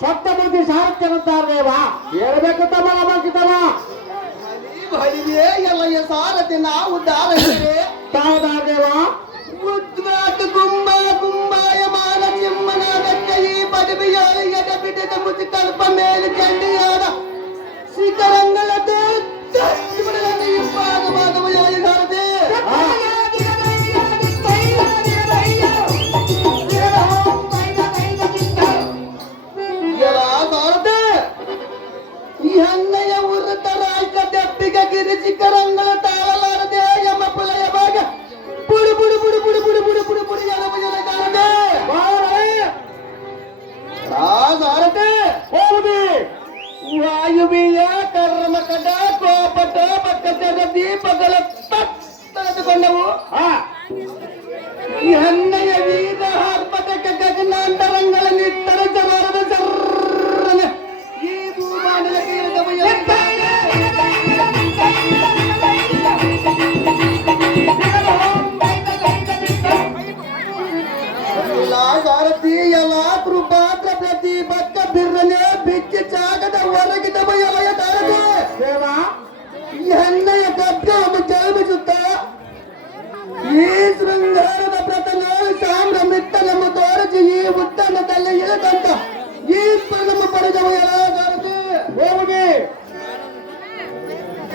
ಸಪ್ತಮೂರ್ತಿ ಸಾರಥ್ಯನಂತಾರದೇವ ಹೇಳ್ಬೇಕು ತಮ್ಮ ಬಳಿವೆ ಎಲ್ಲ ಸಾರಥಿ ನಾವು ದಾರೇ ತಾವದಾರದೇವ ಉದ್ವಾಟ ಗುಂಬ ಗುಂಬಾಯ ಮಾನ ಚಿಮ್ಮನಾದಕ್ಕೆ ಈ ಪದವಿಯಾದ ಎಡ ಬಿಡದ ಮುತಿ ಕಲ್ಪ ಮೇಲೆ ಚಂಡಿಯಾದ ಶಿಖರಂಗಳದ್ದು ಭಾಗವಾದವಯಾಯ ಸಾರಥಿ ಎಣ್ಣೆಯ ಉರುತ ರಾಯ್ಕ ದೆಪ್ಪಿಗ ಗಿರಿಚಿಕರಂಗಳ ತಾಳಲಾರದೆ ಎಂಬ ಪುಲಯ ಭಾಗ ಬುಡು ಬುಡು ಬುಡು ಬುಡು ಬುಡು ಬುಡು ಬುಡು ಬುಡು ಜನ ಜನ ಕಾಣದೆ ಸಾರಥೆ ಹೌದು ವಾಯುವಿಯ ಕರ್ಮಕದ ಕೋಪಟ ಪಕ್ಕದ ದೀಪಗಳ ತಳೆದುಕೊಂಡವು ಎಣ್ಣೆಯ ವೀರ ಹರ್ಪಟಕ ಗಗನಾಂತರಂಗಳ ನಿತ್ತರ ಜವಾರದ ಸರ್ರನೆ ಈ ಭೂಮಾನದ ತೀರದ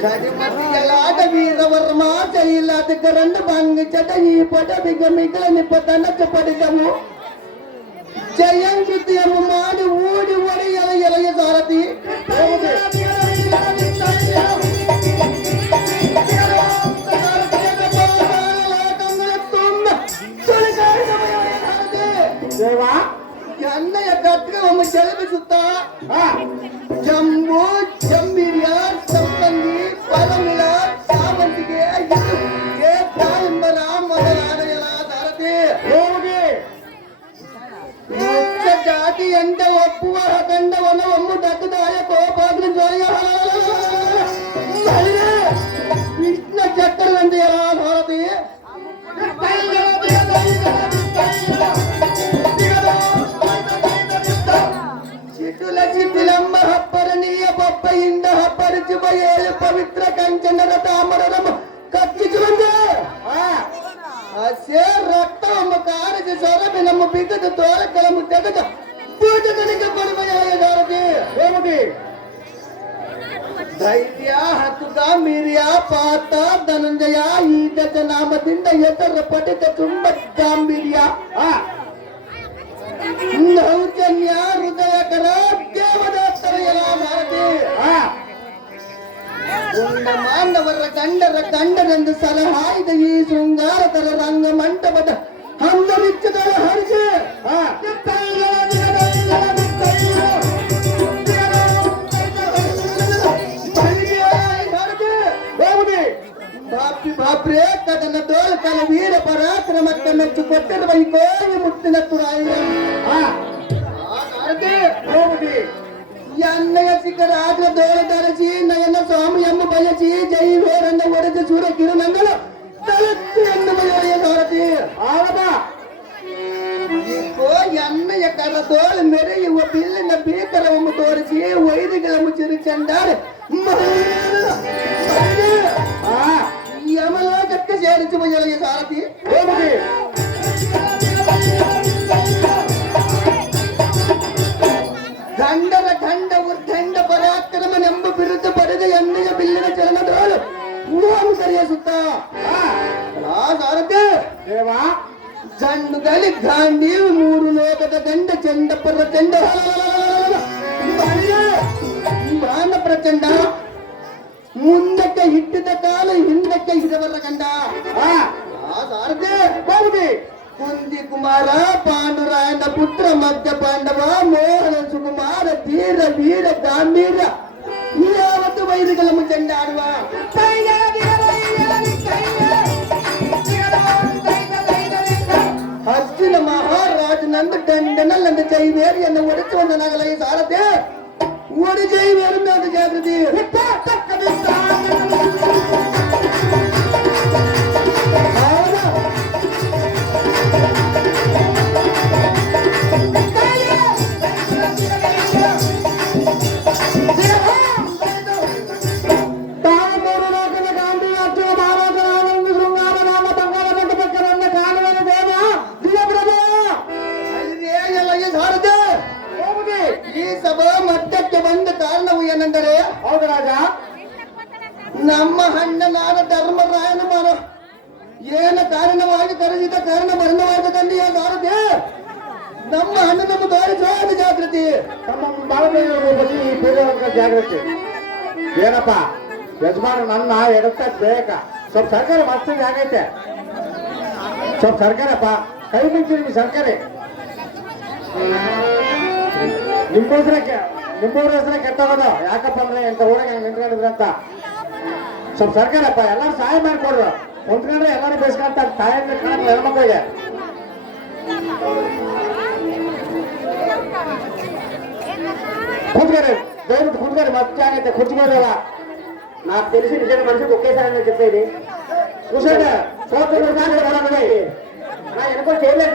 ಕರಿಮತಿಯಲಾದ ವೀರವರ್ಮ ಜೈಲಾದ ಕರನ್ನು ಭಂಗಿಸದ ಈ ಪದವಿಗೆ ಮಿಗಳ ಪತನಕ ಪಡೆದವು ಜಯಂಕೃತಿಯನ್ನು ಮಾಡಿ ಓಡಿ ಓಡಿ ಎಲೆಯ ಸಾರಥಿ ದೇವಾ ಎಣ್ಣೆಯ ಕಟ್ಕವನ್ನು ಜಲಬಿಸುತ್ತಾ ಜಂಬು ಜಂಬಿರಿಯ ಸಂಪಂಗಿ ಪರಮಿಳ ಸಾವಂತಿಗೆ ಎಂಬರ ಮೊದಲಾದ ಸಾರಥಿ ಹೋಗಿ ಮುಖ್ಯ ಜಾತಿ ಎಂಟ ಒಪ್ಪುವ ದಂಡವನ್ನು ಒಮ್ಮು ದಕ್ಕದಾಯ ಕೋಪಾಗ್ನಿ ಜ್ವಯ ಕೃಷ್ಣ ಚಕ್ರವಂತೆಯ ಸಾರಥಿ ಚಿಟುಲ ಚಿಟಿಲಮ್ಮ ಹಪ್ಪರನೀಯ ಪಪ್ಪಯಿಂದ ಹಪ್ಪರಿಸುವ ಏಳು ಪವಿತ್ರ ಕಂಚನರ ತಾಮರರಮ್ಮ ಕಚ್ಚಿಸುವಂತೆ ಅಸೇ ರಕ್ತವಮ್ಮ ಕಾರಿಸಿ ಸೊರಬಿ ನಮ್ಮ ಬಿದ್ದದ ತೋಳಕಲಮ್ಮ ತೆಗೆದ ಪೂಜಕನಿಗೆ ಪಡುವೆಯಾಯ ಸಾರಥಿ ಹೋಗಿ ಧೈರ್ಯ ಹತ್ತುಗ ಮೀರ್ಯ ಪಾತ ಧನಂಜಯ ಈತ ನಾಮದಿಂದ ಹೆಸರ ಪಠಿತ ತುಂಬ ಗಾಂಭೀರ್ಯ ದೌರ್ಜನ್ಯ ಹೃದಯಕರ ದೇವದಾತ್ತರ ಎಲ್ಲ ಭಾರತಿ ಉಂಡ ಮಾನವರ ಗಂಡರೆಂದು ಸಲಹಾಯ್ದ ಈ ಶೃಂಗಾರತರ ರಂಗ ಮಂಟಪದ ಹಂದರಿಚ್ಚದಳ ಹರಿಸಿ ಬಾಪ್ರೇ ಕದನ ದೋಲ್ಕಲ ವೀರ ಪರಾಕ್ರಮಕ್ಕೆ ಮೆಚ್ಚು ಕೊಟ್ಟಿರುವ ಈ ಕೋವಿ ಮುತ್ತಿನ ತುರಾಯಿ ಹೋಗಿ ಎಣ್ಣೆಯ ಸಿಕ್ಕರಾಜ ದೋಳ ಧರಿಸಿ ನಯನ ಸ್ವಾಮಿ ಎಂಬ ಬಯಸಿ ಜೈ ವೇರನ್ನ ಒಡೆದ ಸೂರ್ಯ ಕಿರಣಗಳು ತಲುತ್ತು ಎನ್ನುವ ಸಾರಥಿ ಆಳಬ ಇಕೋ ಎಣ್ಣೆಯ ಕರ ದೋಳ ಮೆರೆಯುವ ಬಿಲ್ಲಿನ ಭೀಕರವನ್ನು ತೋರಿಸಿ ವೈರಿಗಳ ಮುಚ್ಚಿರು ಚಂಡಾರೆ ಯಮಲೋಕಕ್ಕೆ ಸೇರಿಸುವ ಎಳೆಯ ಸಾರಥಿ ಹೋಗಿ ಗಂಡರ ಗಂಡ ಉರ್ದಂಡ ಪರಾಕ್ರಮನೆಂಬ ಬಿರುದು ಪಡೆದ ಎಣ್ಣೆಯ ಬಿಲ್ಲಿನ ಚಲನದೋಳು ಪೂರ್ವ ಕರೆಯಿಸುತ್ತ ಸಾರಥಿ ದೇವಾ ಗಂಡುಗಲಿ ಗಾಂಡಿ ಮೂರು ಲೋಕದ ಗಂಡ ಚಂಡ ಪ್ರಚಂಡ ಬಾಣ ಪ್ರಚಂಡ ಮುಂದಕ್ಕೆ ಹಿಟ್ಟಿದ ಕಾಲ ಹಿಂದಕ್ಕೆ ಹಿಡಬಲ್ಲ ಗಂಡ ಸಾರಥಿ ಹೋಗಿ ಕುಂದಿ ಕುಮಾರ ಪಾಂಡುರಾಯನ ಪುತ್ರ ಮಧ್ಯ ಪಾಂಡವ ಮೋಹನ ಸುಕುಮಾರ ಧೀರ ವೀರ ಗಾಂಭೀರ್ಯ ಯಾವತ್ತು ವೈರಿಗಳ ಮುಂಚೆಂಡಾಡುವ ಅರ್ಜುನ ಮಹಾರಾಜನಂದು ಗಂಡನಲ್ಲಂದು ಜೈವೇರಿಯನ್ನು ಒಡೆಸುವಂತ ನಗಲ ಈ ಸಾರಥಿ ಒಡಿ ಜೈವೇರು ಮೇಲೆ ಜಾಗೃತಿ ಈ ಸಭಾ ಮಟ್ಟಕ್ಕೆ ಬಂದ ಕಾರಣವು ಏನೆಂದರೆ ಹೌದು ರಾಜ ನಮ್ಮ ಅಣ್ಣನಾದ ಧರ್ಮರಾಯನ ಮರ ಏನ ಕಾರಣವಾಗಿ ಕರೆಸಿದ ಕಾರಣ ಮರಣವಾದ ತಂದೆಯ ಸಾರಥಿ ನಮ್ಮ ಅಣ್ಣನನ್ನು ತೋರಿಸುವ ಜಾಗೃತಿ ತಮ್ಮ ಬಾಳಬೇಡಿ ಈ ಪೂರ್ವಕ ಜಾಗೃತಿ ಏನಪ್ಪ ಯಜಮಾನ ನನ್ನ ಎಡತ್ತ ಬೇಕ ಸ್ವಲ್ಪ ಸರ್ಕಾರ ಮಸ್ತ್ ಆಗೈತೆ ಸ್ವಲ್ಪ ಸರ್ಕಾರಪ್ಪ ಕೈ ಮುಂಚೆ ನಿಮ್ಗೆ ಸರ್ಕಾರ ನಿಮ್ಮೂರ ಹೆಸರೇ ಕೆಟ್ಟೋಗೋದು ಯಾಕಪ್ಪ ಅಂದ್ರೆ ಇಂಥ ಊರಾಗ ನಿಂತ್ಕೊಂಡಿದ್ರು ಅಂತ ಸ್ವಲ್ಪ ಸರ್ಕಾರಪ್ಪ ಎಲ್ಲರೂ ಸಹಾಯ ಮಾಡಿಕೊಡ್ರು ಕುಂತ್ಕೊಂಡ್ರೆ ಎಲ್ಲರೂ ಬೇಸ್ಕೊಂತ ತಾಯಿಯಿಂದ ಕಾಣಲ್ಲ ಹೆಣ್ಮಕ್ಳಿಗೆ ಕುಂತ್ಕೊರಿ ದಯವಿಟ್ಟು ಕುಂತ್ಕೊರಿ ಮತ್ತೆ ಆಗೈತೆ ಕುಂತ್ಕೋರಲ್ಲ నాకు తెలిసి నిజంగా మనిషికి ఒకేసారి చెప్పేది చూసాడు సోదరుడు నా వెనక చేయలేదు